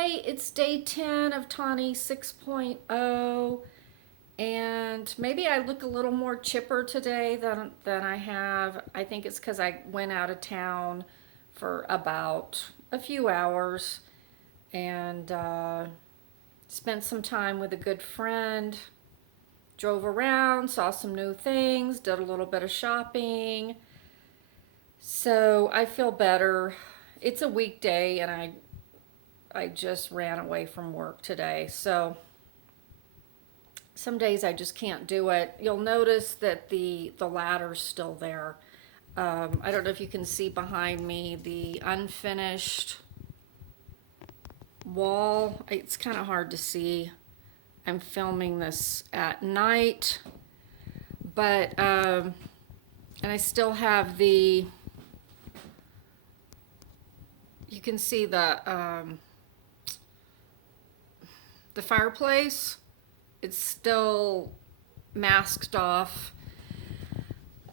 Hi, it's day 10 of Tani 6.0, and maybe I look a little more chipper today than I have. I think it's because I went out of town for about a few hours and spent some time with a good friend, drove around, saw some new things, did a little bit of shopping. So I feel better. It's a weekday, and I just ran away from work today. So some days I just can't do it. You'll notice that the ladder's still there. I don't know if you can see behind me the unfinished wall. It's kind of hard to see. I'm filming this at night, but and I still have you can see the fireplace. It's still masked off.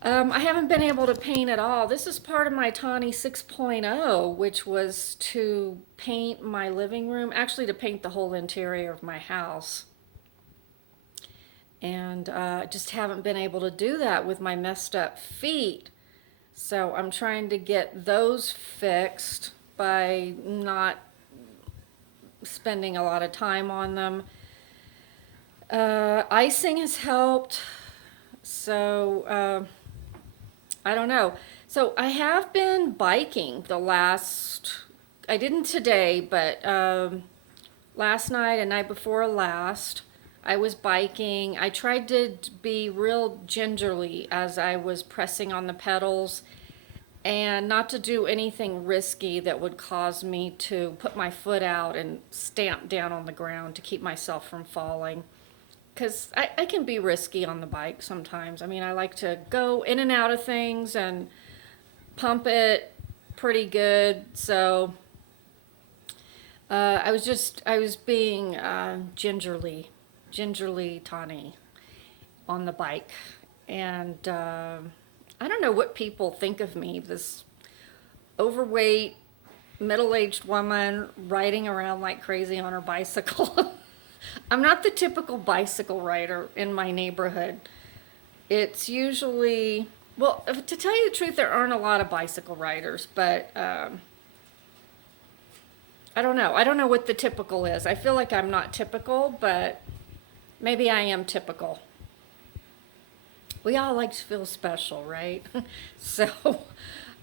I haven't been able to paint at all. This is part of my Tani 6.0, which was to paint my living room, actually to paint the whole interior of my house. And just haven't been able to do that with my messed up feet. So I'm trying to get those fixed by not spending a lot of time on them. Icing has helped. So I don't know. So I have been biking I didn't today, but last night and night before last, I was biking. I tried to be real gingerly as I was pressing on the pedals and not to do anything risky that would cause me to put my foot out and stamp down on the ground to keep myself from falling. Because I can be risky on the bike sometimes. I mean, I like to go in and out of things and pump it pretty good. So I was being gingerly Tawny on the bike. And I don't know what people think of me, this overweight, middle-aged woman riding around like crazy on her bicycle. I'm not the typical bicycle rider in my neighborhood. It's usually, well, to tell you the truth, there aren't a lot of bicycle riders, but I don't know. I don't know what the typical is. I feel like I'm not typical, but maybe I am typical. We all like to feel special, right? So,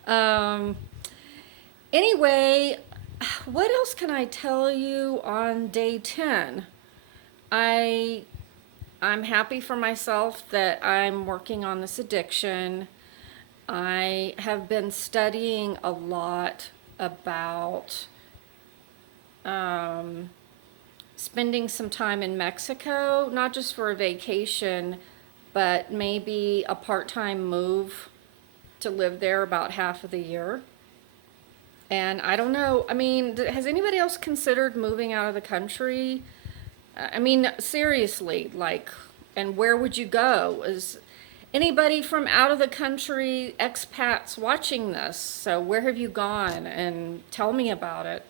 um, anyway, what else can I tell you on day 10? I I'm happy for myself that I'm working on this addiction. I have been studying a lot about um, spending some time in Mexico, not just for a vacation, but maybe a part-time move to live there about half of the year. And I don't know, I mean, has anybody else considered moving out of the country? I mean, seriously, like, and where would you go? Is anybody from out of the country, expats watching this? So where have you gone? And tell me about it.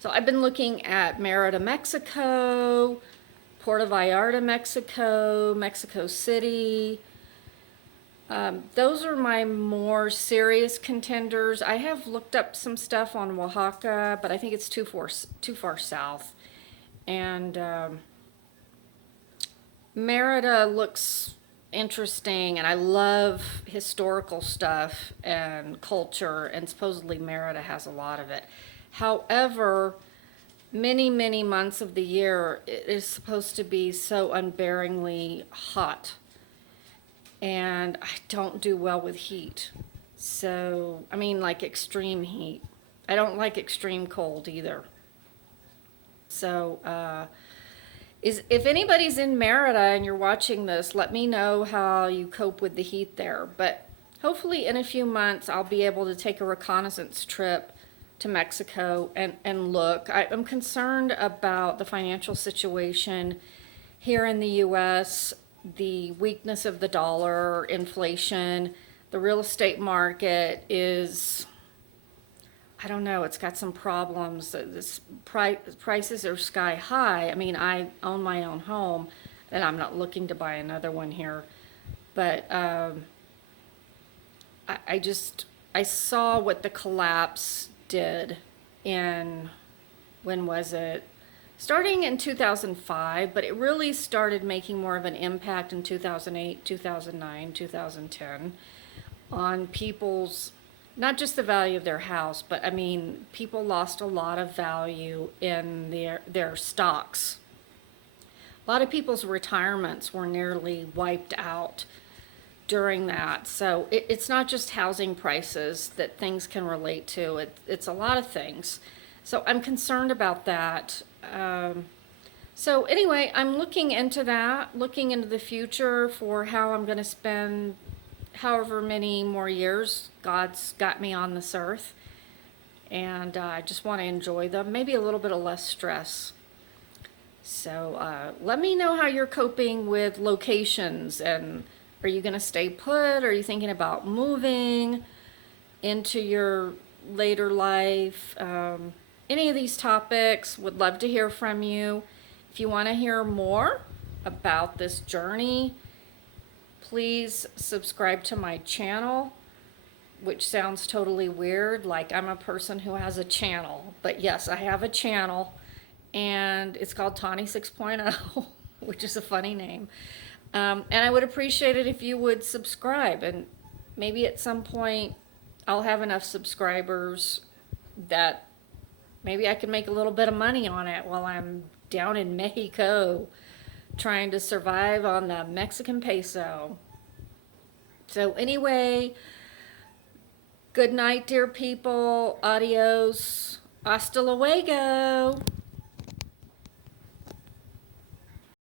So I've been looking at Merida, Mexico, Puerto Vallarta, Mexico, Mexico City. Those are my more serious contenders. I have looked up some stuff on Oaxaca, but I think it's too far south. And Merida looks interesting, and I love historical stuff and culture, and supposedly Merida has a lot of it. However, many months of the year it is supposed to be so unbearingly hot, and I don't do well with heat. So, I mean, like extreme heat. I don't like extreme cold either. So, if anybody's in Merida and you're watching this, let me know how you cope with the heat there. But hopefully in a few months, I'll be able to take a reconnaissance trip to Mexico and look. I'm concerned about the financial situation here in the U.S., the weakness of the dollar, inflation. The real estate market is I don't know, it's got some problems. This prices are sky high. I mean, I own my own home, and I'm not looking to buy another one here. But I just I saw what the collapse did in, when was it? Starting in 2005, but it really started making more of an impact in 2008, 2009, 2010 on people's, not just the value of their house, but I mean, people lost a lot of value in their stocks. A lot of people's retirements were nearly wiped out during that. So it's not just housing prices that things can relate to. It's a lot of things. So I'm concerned about that. So anyway, I'm looking into that, looking into the future for how I'm going to spend however many more years God's got me on this earth. And I just want to enjoy them, maybe a little bit of less stress. So let me know how you're coping with locations, and are you going to stay put? Are you thinking about moving into your later life? Any of these topics, would love to hear from you. If you want to hear more about this journey, please subscribe to my channel, which sounds totally weird, like I'm a person who has a channel. But yes, I have a channel, and it's called Tani 6.0, which is a funny name. And I would appreciate it if you would subscribe, and maybe at some point I'll have enough subscribers that maybe I can make a little bit of money on it while I'm down in Mexico trying to survive on the Mexican peso. So anyway, good night, dear people. Adios. Hasta luego.